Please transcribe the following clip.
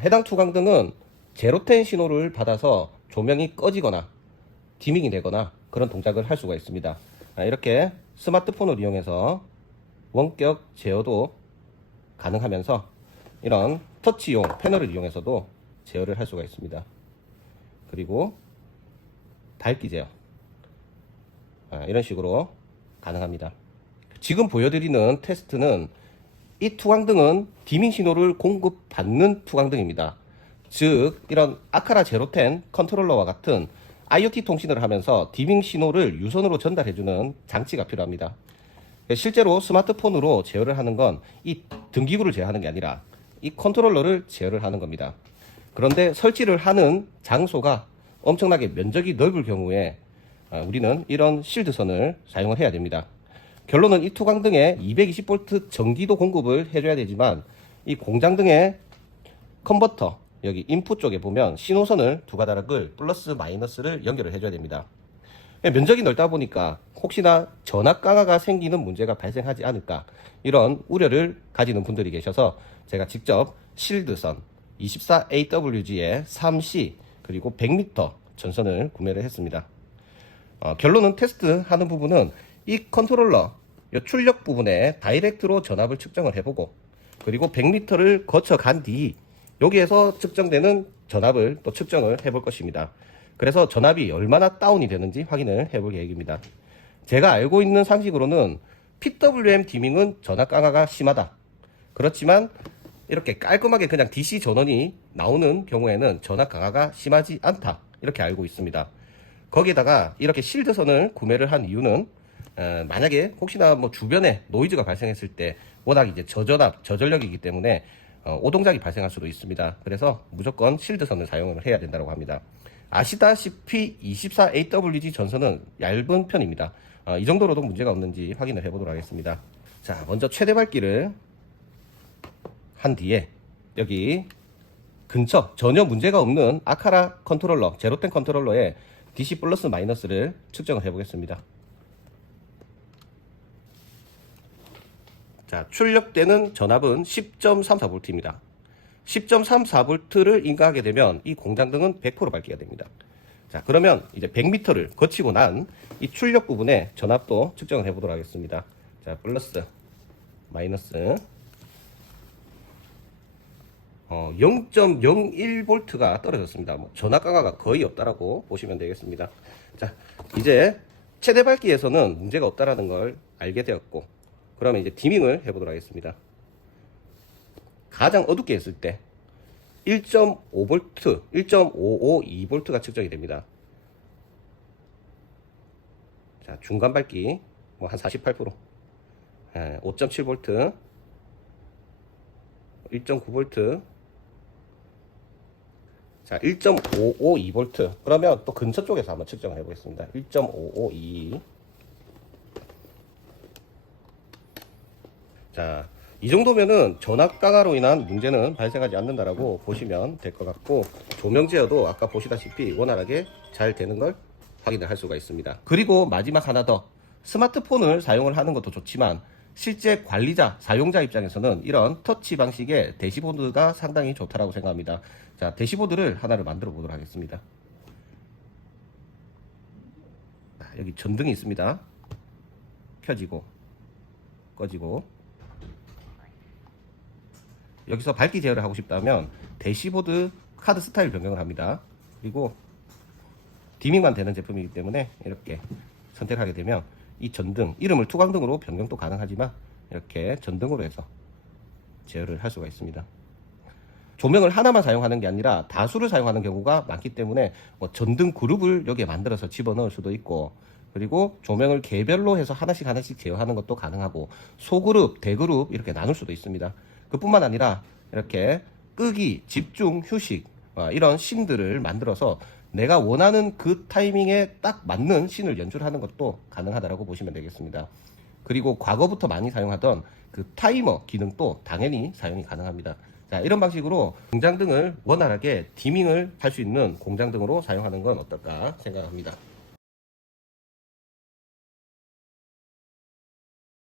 해당 투광등은 제로텐 신호를 받아서 조명이 꺼지거나 디밍이 되거나 그런 동작을 할 수가 있습니다. 이렇게 스마트폰을 이용해서 원격 제어도 가능하면서 이런 터치용 패널을 이용해서도 제어를 할 수가 있습니다. 그리고 밝기 제어, 이런 식으로 가능합니다. 지금 보여드리는 테스트는 이 투광등은 디밍 신호를 공급받는 투광등입니다. 즉 이런 아카라 제로텐 컨트롤러와 같은 IoT 통신을 하면서 디밍 신호를 유선으로 전달해주는 장치가 필요합니다. 실제로 스마트폰으로 제어를 하는 건 이 등기구를 제어하는 게 아니라 이 컨트롤러를 제어를 하는 겁니다. 그런데 설치를 하는 장소가 엄청나게 면적이 넓을 경우에 우리는 이런 실드선을 사용을 해야 됩니다. 결론은 이 투광등에 220V 전기도 공급을 해줘야 되지만 이 공장등의 컨버터 여기 인풋 쪽에 보면 신호선을 두 가닥을 플러스 마이너스를 연결을 해줘야 됩니다. 면적이 넓다 보니까 혹시나 전압 강화가 생기는 문제가 발생하지 않을까 이런 우려를 가지는 분들이 계셔서 제가 직접 실드선 24AWG의 3C 그리고 100m 전선을 구매를 했습니다. 결론은 테스트하는 부분은 이 컨트롤러 출력 부분에 다이렉트로 전압을 측정을 해보고 그리고 100m를 거쳐 간 뒤 여기에서 측정되는 전압을 또 측정을 해볼 것입니다. 그래서 전압이 얼마나 다운이 되는지 확인을 해볼 계획입니다. 제가 알고 있는 상식으로는 PWM 디밍은 전압 강화가 심하다. 그렇지만 이렇게 깔끔하게 그냥 DC 전원이 나오는 경우에는 전압 강화가 심하지 않다. 이렇게 알고 있습니다. 거기에다가 이렇게 실드선을 구매를 한 이유는 만약에 혹시나 뭐 주변에 노이즈가 발생했을 때 워낙 이제 저전압, 저전력이기 때문에 오동작이 발생할 수도 있습니다. 그래서 무조건 실드선을 사용을 해야 된다고 합니다. 아시다시피 24AWG 전선은 얇은 편입니다. 이 정도로도 문제가 없는지 확인을 해보도록 하겠습니다. 자, 먼저 최대 밝기를 한 뒤에 여기 근처 전혀 문제가 없는 아카라 컨트롤러, 제로텐 컨트롤러의 DC 플러스 마이너스를 측정을 해보겠습니다. 자, 출력되는 전압은 10.34V입니다. 10.34V를 인가하게 되면 이 공장등은 100% 밝기가 됩니다. 자, 그러면 이제 100m를 거치고 난 이 출력 부분에 전압도 측정을 해보도록 하겠습니다. 자, 플러스, 마이너스 0.01V가 떨어졌습니다. 전압 강화가 거의 없다라고 보시면 되겠습니다. 자, 이제 최대 밝기에서는 문제가 없다라는 걸 알게 되었고, 그러면 이제 디밍을 해보도록 하겠습니다. 가장 어둡게 했을 때 1.5V, 1.552V가 측정이 됩니다. 자, 중간 밝기 뭐 한 48%, 5.7V, 1.9V, 자, 1.552V. 그러면 또 근처 쪽에서 한번 측정을 해보겠습니다. 1.552. 자, 이 정도면은 전압 강화로 인한 문제는 발생하지 않는다라고 보시면 될 것 같고, 조명 제어도 아까 보시다시피 원활하게 잘 되는 걸 확인을 할 수가 있습니다. 그리고 마지막 하나 더, 스마트폰을 사용을 하는 것도 좋지만 실제 관리자, 사용자 입장에서는 이런 터치 방식의 대시보드가 상당히 좋다라고 생각합니다. 자, 대시보드를 하나를 만들어 보도록 하겠습니다. 자, 여기 전등이 있습니다. 켜지고 꺼지고. 여기서 밝기 제어를 하고 싶다면 대시보드 카드 스타일 변경을 합니다. 그리고 디밍만 되는 제품이기 때문에 이렇게 선택하게 되면 이 전등, 이름을 투광등으로 변경도 가능하지만 이렇게 전등으로 해서 제어를 할 수가 있습니다. 조명을 하나만 사용하는 게 아니라 다수를 사용하는 경우가 많기 때문에 뭐 전등 그룹을 여기에 만들어서 집어넣을 수도 있고, 그리고 조명을 개별로 해서 하나씩 제어하는 것도 가능하고, 소그룹, 대그룹 이렇게 나눌 수도 있습니다. 그뿐만 아니라 이렇게 끄기, 집중, 휴식 이런 씬들을 만들어서 내가 원하는 그 타이밍에 딱 맞는 씬을 연출하는 것도 가능하다고 보시면 되겠습니다. 그리고 과거부터 많이 사용하던 그 타이머 기능도 당연히 사용이 가능합니다. 자, 이런 방식으로 공장등을 원활하게 디밍을 할 수 있는 공장등으로 사용하는 건 어떨까 생각합니다.